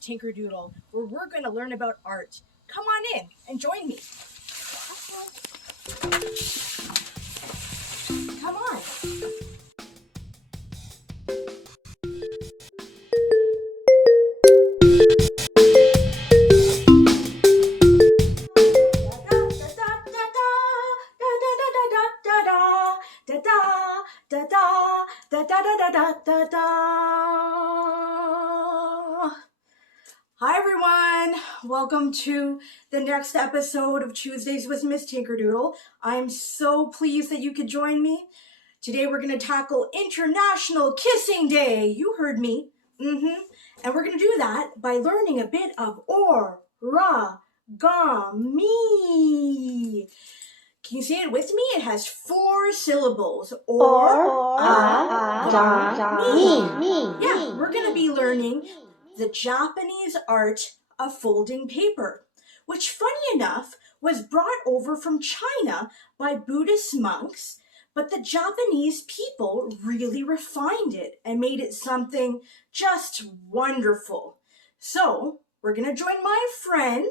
Tinkerdoodle, where we're going to learn about art. Come on in and join me. Come on. Hi everyone, welcome to the next episode of Tuesdays with Miss Tinkerdoodle. I'm so pleased that you could join me. Today we're going to tackle International Kissing Day. You heard me. And we're going to do that by learning a bit of Origami. Can you say it with me? It has 4 syllables. Origami. Yeah, we're going to be learning the Japanese art of folding paper, which, funny enough, was brought over from China by Buddhist monks, but the Japanese people really refined it and made it something just wonderful. So we're going to join my friend,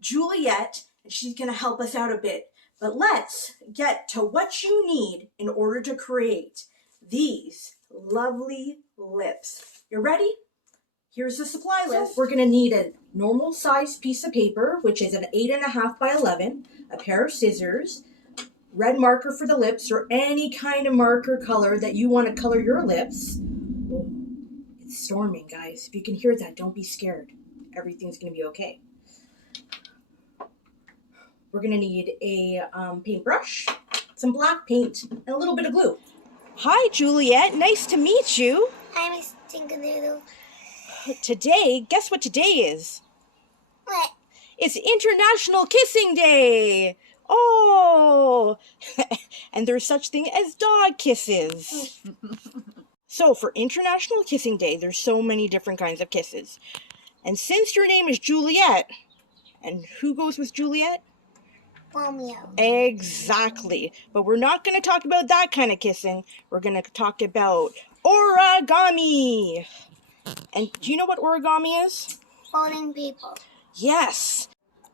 Juliet, and she's going to help us out a bit. But let's get to what you need in order to create these lovely lips. You ready? Here's the supply list. We're going to need a normal size piece of paper, which is an 8.5 by 11, a pair of scissors, red marker for the lips, or any kind of marker color that you want to color your lips. Oh, it's storming, guys. If you can hear that, don't be scared. Everything's going to be okay. We're going to need a paintbrush, some black paint, and a little bit of glue. Hi, Juliet. Nice to meet you. Hi, mstinkerdoodle. Today, guess what today is? What? It's International Kissing Day. Oh, and there's such thing as dog kisses. So for International Kissing Day, there's so many different kinds of kisses. And since your name is Juliet, and who goes with Juliet? Romeo. Exactly. But we're not going to talk about that kind of kissing. We're going to talk about origami. And do you know what origami is? Folding paper. Yes.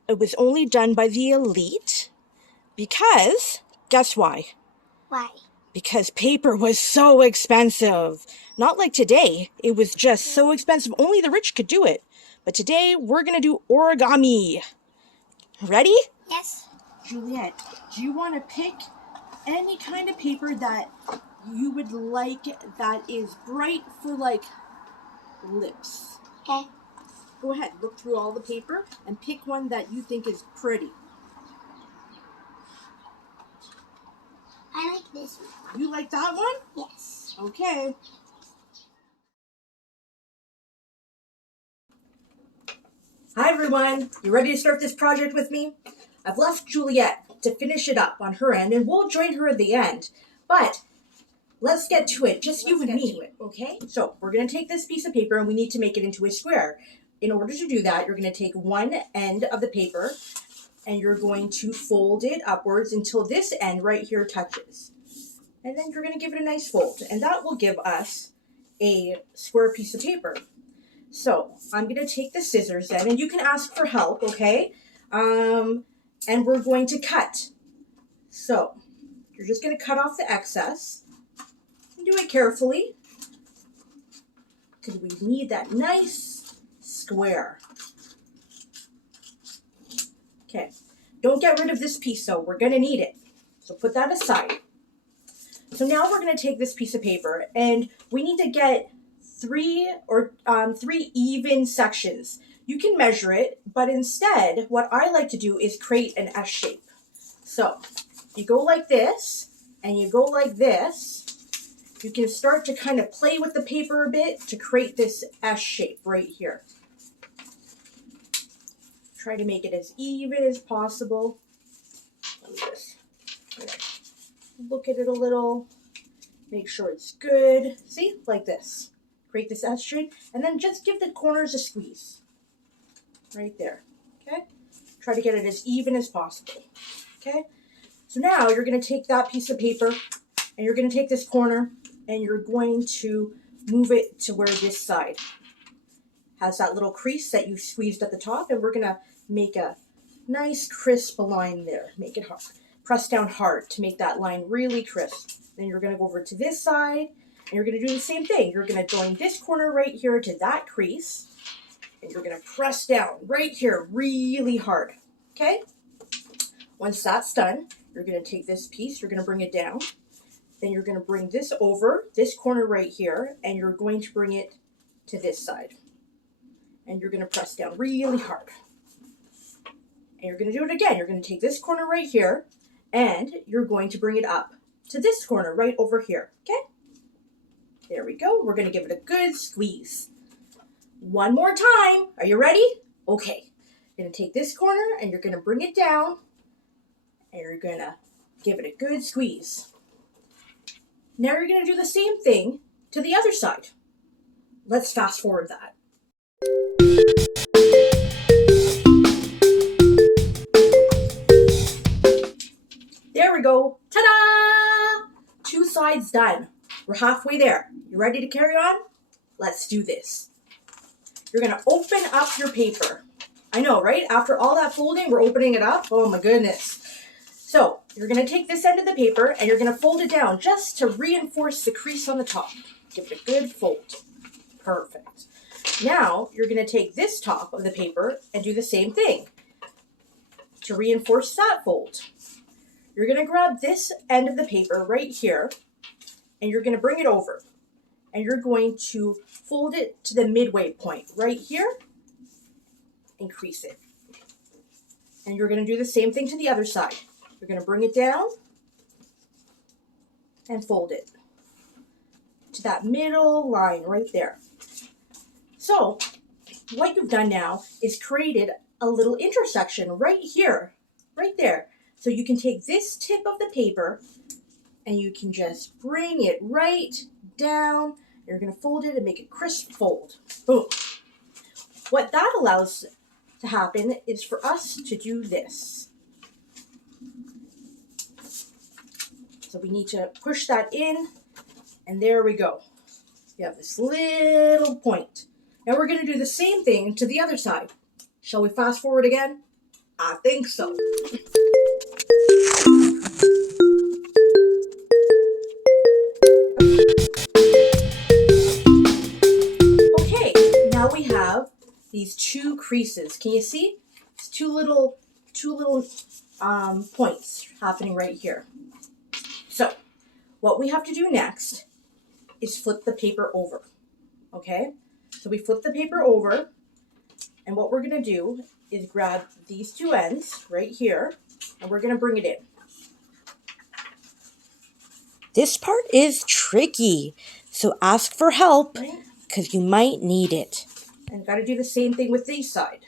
It was only done by the elite because, guess why? Why? Because paper was so expensive. Not like today. It was just so expensive. Only the rich could do it. But today, we're going to do origami. Ready? Yes. Juliet, do you want to pick any kind of paper that you would like that is bright for, like, lips? Okay. Go ahead, look through all the paper and pick one that you think is pretty. I like this one. You like that one? Yes. Okay. Hi everyone, you ready to start this project with me? I've left Juliet to finish it up on her end and we'll join her at the end. But let's get to it, just you and me, okay? So we're going to take this piece of paper and we need to make it into a square. In order to do that, you're going to take one end of the paper and you're going to fold it upwards until this end right here touches. And then you're going to give it a nice fold. And that will give us a square piece of paper. So I'm going to take the scissors then, and you can ask for help, okay? And we're going to cut. So you're just going to cut off the excess. Do it carefully because we need that nice square. Okay, don't get rid of this piece though. We're going to need it. So put that aside. So now we're going to take this piece of paper and we need to get three even sections. You can measure it, but instead what I like to do is create an S shape. So you go like this and you go like this. You can start to kind of play with the paper a bit to create this S shape right here. Try to make it as even as possible. Let me just look at it a little. Make sure it's good. See, like this. Create this S shape, and then just give the corners a squeeze. Right there, okay? Try to get it as even as possible, okay? So now you're going to take that piece of paper, and you're going to take this corner, and you're going to move it to where this side has that little crease that you squeezed at the top, and we're gonna make a nice crisp line there. Make it hard. Press down hard to make that line really crisp. Then you're gonna go over to this side, and you're gonna do the same thing. You're gonna join this corner right here to that crease, and you're gonna press down right here really hard, okay? Once that's done, you're gonna take this piece, you're gonna bring it down, then you're gonna bring this over, this corner right here, and you're going to bring it to this side. And you're gonna press down really hard. And you're gonna do it again. You're gonna take this corner right here, and you're going to bring it up to this corner right over here, okay? There we go. We're gonna give it a good squeeze. One more time. Are you ready? Okay. You're gonna take this corner, and you're gonna bring it down, and you're gonna give it a good squeeze. Now you're gonna do the same thing to the other side. Let's fast forward that. There we go. Ta-da! 2 sides done. We're halfway there. You ready to carry on? Let's do this. You're gonna open up your paper. I know, right? After all that folding, we're opening it up. Oh my goodness. So you're gonna take this end of the paper and you're gonna fold it down just to reinforce the crease on the top. Give it a good fold. Perfect. Now you're gonna take this top of the paper and do the same thing to reinforce that fold. You're gonna grab this end of the paper right here and you're gonna bring it over and you're going to fold it to the midway point right here and crease it. And you're gonna do the same thing to the other side. You're gonna bring it down and fold it to that middle line right there. So what you've done now is created a little intersection right here, right there. So you can take this tip of the paper and you can just bring it right down. You're gonna fold it and make a crisp fold. Boom. What that allows to happen is for us to do this. So we need to push that in, and there we go. You have this little point. Now we're gonna do the same thing to the other side. Shall we fast forward again? I think so. Okay, now we have these 2 creases. Can you see? It's two little points happening right here. So what we have to do next is flip the paper over. Okay, so we flip the paper over, and what we're gonna do is grab these 2 ends right here, and we're gonna bring it in. This part is tricky, so ask for help because you might need it. And got to do the same thing with this side.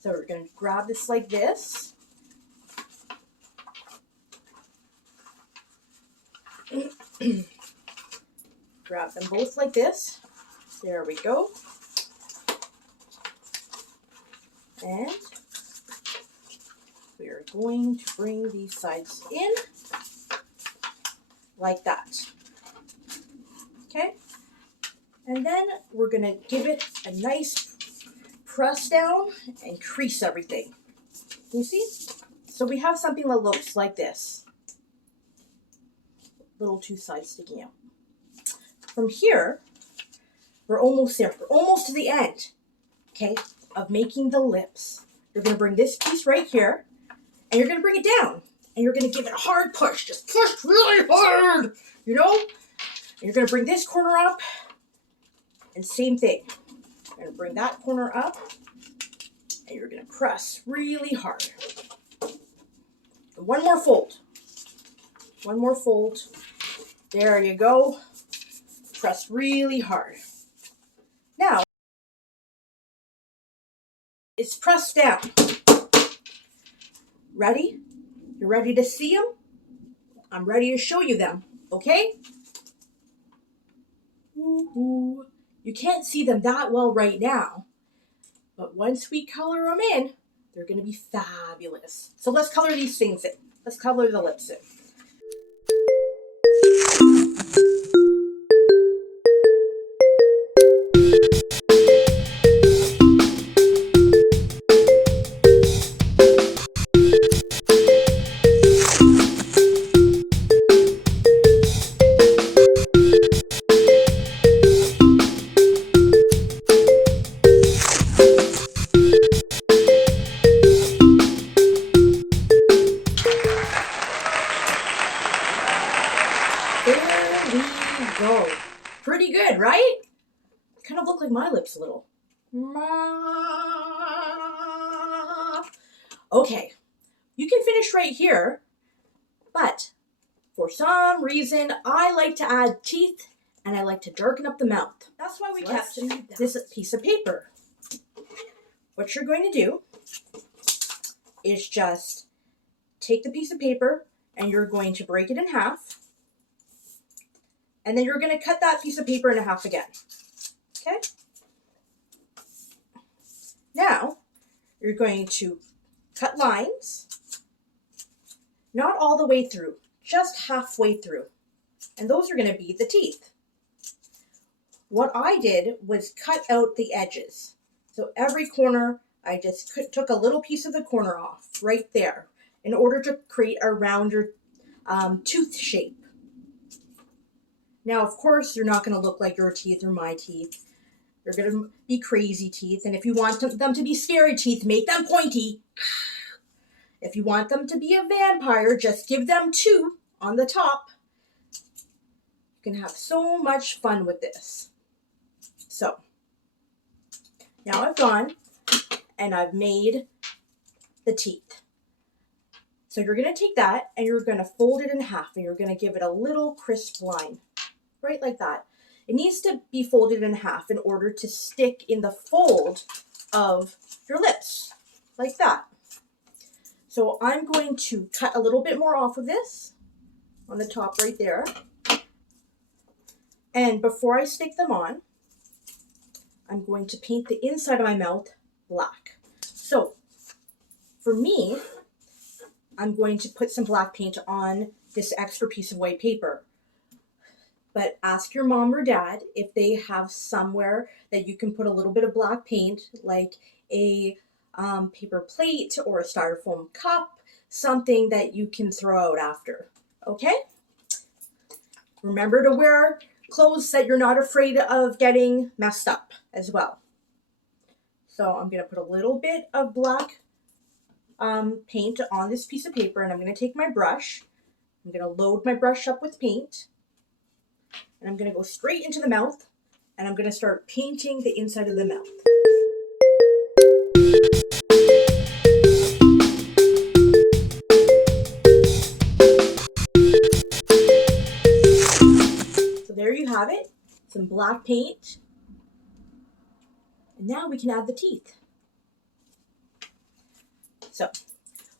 So we're going to grab this like this. Grab them both like this. There we go. And we are going to bring these sides in like that. Okay? And then we're going to give it a nice press down and crease everything. You see? So we have something that looks like this. Little 2 sides sticking out. From here, we're almost there. We're almost to the end, okay, of making the lips. You're going to bring this piece right here, and you're going to bring it down. And you're going to give it a hard push. Just push really hard, you know? And you're going to bring this corner up. And same thing. You're going to bring that corner up. And you're going to press really hard. And one more fold. One more fold. There you go. Press really hard. Now, it's pressed down. Ready? You ready to see them? I'm ready to show you them, okay? Woo-hoo. You can't see them that well right now, but once we color them in, they're going to be fabulous. So let's color these things in. Let's color the lips in. Okay, you can finish right here, but for some reason, I like to add teeth and I like to darken up the mouth. That's why we kept this piece of paper. What you're going to do is just take the piece of paper and you're going to break it in half. And then you're going to cut that piece of paper in half again. Okay? Now, you're going to cut lines, not all the way through, just halfway through. And those are going to be the teeth. What I did was cut out the edges. So every corner, I just took a little piece of the corner off right there in order to create a rounder tooth shape. Now, of course, they're not going to look like your teeth or my teeth. They're going to be crazy teeth. And if you want them to be scary teeth, make them pointy. If you want them to be a vampire, just give them 2 on the top. You can have so much fun with this. So, now I've gone and I've made the teeth. So you're going to take that and you're going to fold it in half and you're going to give it a little crisp line. Right like that. It needs to be folded in half in order to stick in the fold of your lips. Like that. So I'm going to cut a little bit more off of this on the top right there. And before I stick them on, I'm going to paint the inside of my mouth black. So for me, I'm going to put some black paint on this extra piece of white paper. But ask your mom or dad if they have somewhere that you can put a little bit of black paint, like a paper plate or a styrofoam cup, something that you can throw out after. Okay? Remember to wear clothes that you're not afraid of getting messed up as well. So I'm going to put a little bit of black paint on this piece of paper, and I'm going to take my brush. I'm going to load my brush up with paint. And I'm going to go straight into the mouth, and I'm going to start painting the inside of the mouth. So there you have it, some black paint. And now we can add the teeth. So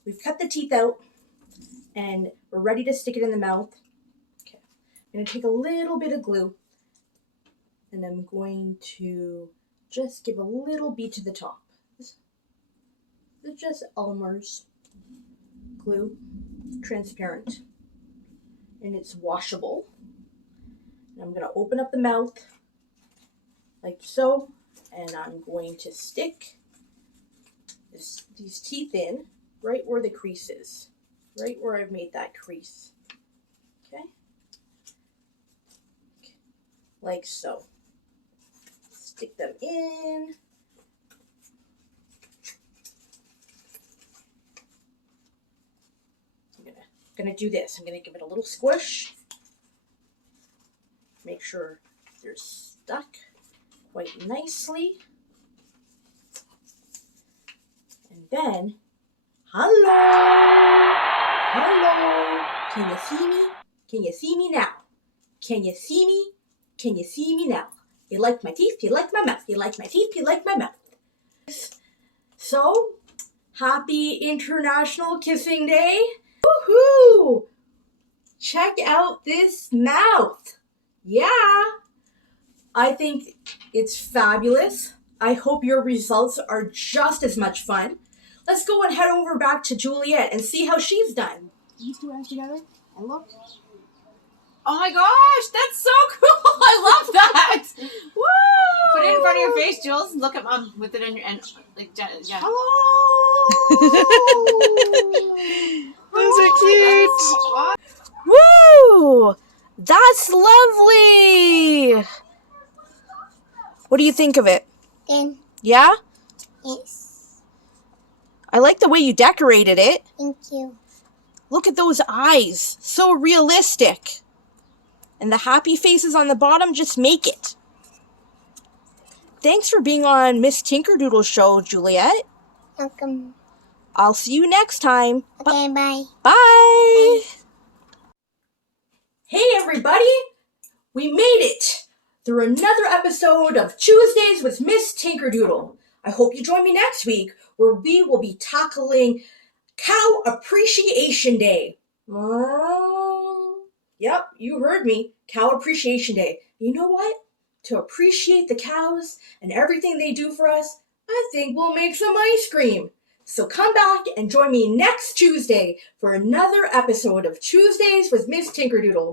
we've cut the teeth out, and we're ready to stick it in the mouth. I'm going to take a little bit of glue and I'm going to just give a little bead to the top. It's just Elmer's glue, transparent, and it's washable. And I'm going to open up the mouth like so, and I'm going to stick these teeth in right where the crease is, right where I've made that crease. Okay? Like so. Stick them in. I'm gonna do this. I'm gonna give it a little squish. Make sure they're stuck quite nicely. And then, hello! Hello! Can you see me? Can you see me now? Can you see me? Can you see me now? You like my teeth? You like my mouth? You like my teeth? You like my mouth? So, happy International Kissing Day. Woohoo! Check out this mouth. Yeah. I think it's fabulous. I hope your results are just as much fun. Let's go and head over back to Juliet and see how she's done. These two hands together and look. Oh my gosh, that's so cool! I love that. Woo! Put it in front of your face, Jules. Look at mom with it in your and like yeah. Hello. Those are cute. Woo! That's lovely. What do you think of it? Then, Yeah? yes. I like the way you decorated it. Thank you. Look at those eyes. So realistic. And the happy faces on the bottom just make it. thanks for being on Miss Tinkerdoodle show, Juliet. Welcome. I'll see you next time. Okay, bye. Bye. Hey everybody! We made it through another episode of Tuesdays with Miss Tinkerdoodle. I hope you join me next week where we will be tackling Cow Appreciation Day. Yep, you heard me. Cow Appreciation Day. You know what? To appreciate the cows and everything they do for us, I think we'll make some ice cream. So come back and join me next Tuesday for another episode of Tuesdays with Miss Tinkerdoodle.